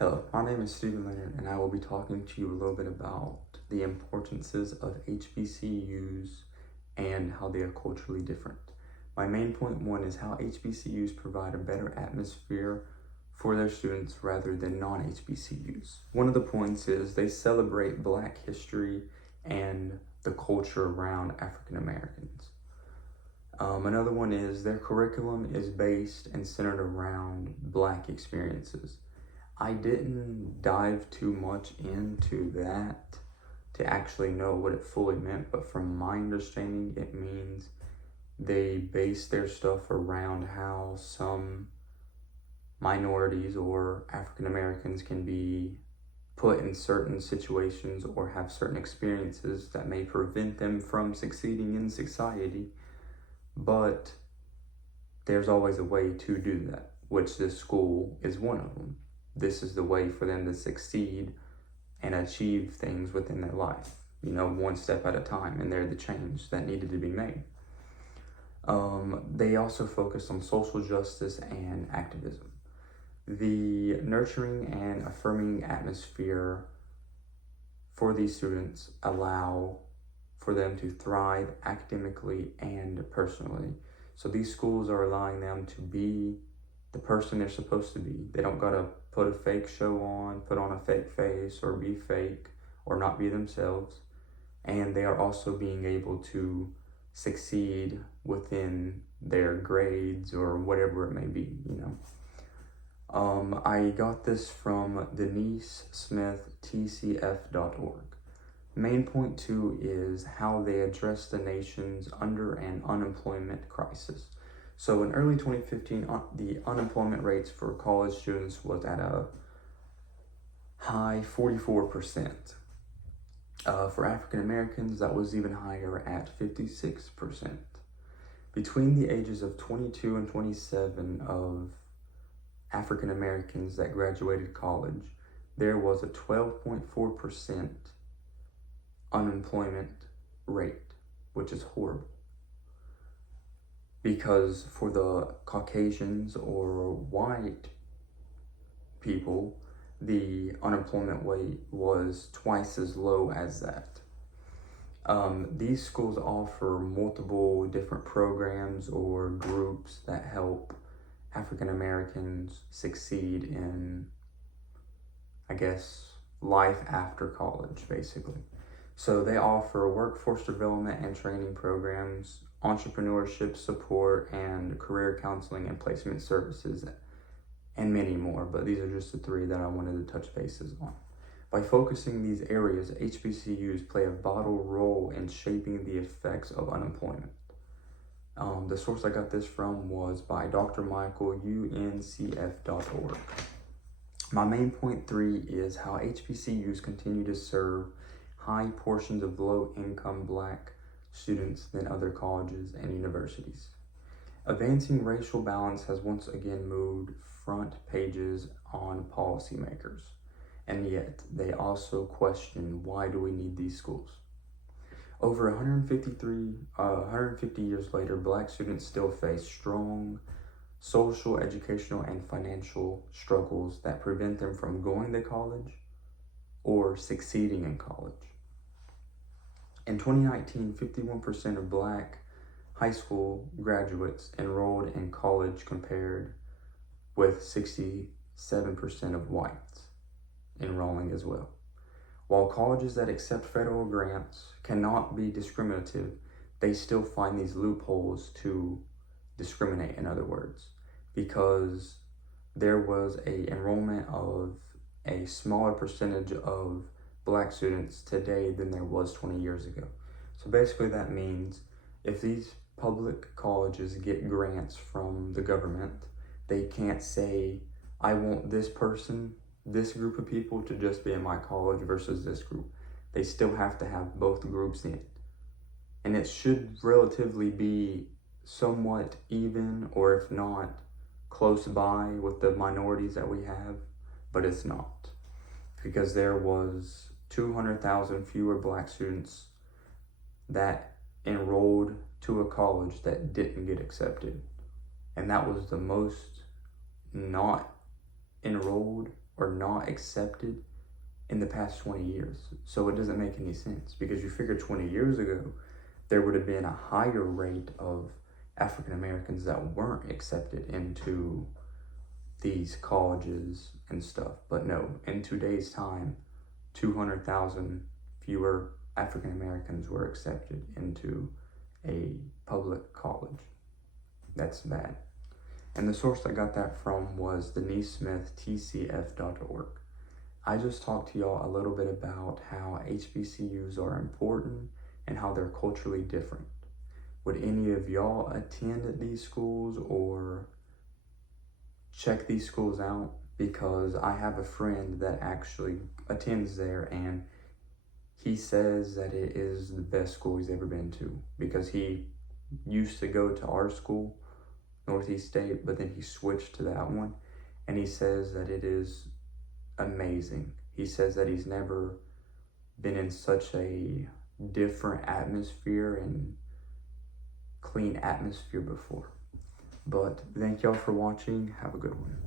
Hello, my name is Stephen Leonard, and I will be talking to you a little bit about the importances of HBCUs and how they are culturally different. My main point one is how HBCUs provide a better atmosphere for their students rather than non-HBCUs. One of the points is they celebrate Black history and the culture around African Americans. Another one is their curriculum is based and centered around Black experiences. I didn't dive too much into that to actually know what it fully meant, but from my understanding, it means they base their stuff around how some minorities or African Americans can be put in certain situations or have certain experiences that may prevent them from succeeding in society, but there's always a way to do that, which this school is one of them. This is the way for them to succeed and achieve things within their life, one step at a time, and they're the change that needed to be made. They also focus on social justice and activism. The nurturing and affirming atmosphere for these students allow for them to thrive academically and personally. So these schools are allowing them to be the person they're supposed to be. They don't gotta put a fake show on, put on a fake face, or be fake, or not be themselves. And they are also being able to succeed within their grades or whatever it may be, I got this from DeniseSmith.tcf.org. Main point two is how they address the nation's under and unemployment crisis. So in early 2015, the unemployment rates for college students was at a high 44%. For African Americans, that was even higher at 56%. Between the ages of 22 and 27 of African Americans that graduated college, there was a 12.4% unemployment rate, which is horrible. Because for the Caucasians or white people, the unemployment rate was twice as low as that. These schools offer multiple different programs or groups that help African Americans succeed in, life after college, basically. So they offer workforce development and training programs, entrepreneurship support, and career counseling and placement services, and many more, but these are just the three that I wanted to touch bases on. By focusing these areas, HBCUs play a vital role in shaping the effects of unemployment. The source I got this from was by Dr. Michael, UNCF.org. My main point three is how HBCUs continue to serve high portions of low-income Black students than other colleges and universities. Advancing racial balance has once again moved front pages on policymakers, and yet they also question, why do we need these schools? Over 150 years later, Black students still face strong social, educational, and financial struggles that prevent them from going to college or succeeding in college. In 2019, 51% of Black high school graduates enrolled in college compared with 67% of whites enrolling as well. While colleges that accept federal grants cannot be discriminative, they still find these loopholes to discriminate, in other words, because there was a enrollment of a smaller percentage of Black students today than there was 20 years ago. So basically that means if these public colleges get grants from the government, they can't say, I want this person, this group of people to just be in my college versus this group. They still have to have both groups in. And it should relatively be somewhat even, or if not, close by with the minorities that we have, but it's not. Because there was 200,000 fewer Black students that enrolled to a college that didn't get accepted. And that was the most not enrolled or not accepted in the past 20 years. So it doesn't make any sense, because you figure 20 years ago, there would have been a higher rate of African Americans that weren't accepted into these colleges and stuff. But no, in today's time, 200,000 fewer African Americans were accepted into a public college. That's bad. And the source I got that from was the NeSmith.tcf.org. I just talked to y'all a little bit about how HBCUs are important and how they're culturally different. Would any of y'all attend these schools or check these schools out? Because I have a friend that actually attends there, and he says that it is the best school he's ever been to, because he used to go to our school, Northeast State, but then he switched to that one, and he says that it is amazing. He says that he's never been in such a different atmosphere and clean atmosphere before. But thank y'all for watching. Have a good one.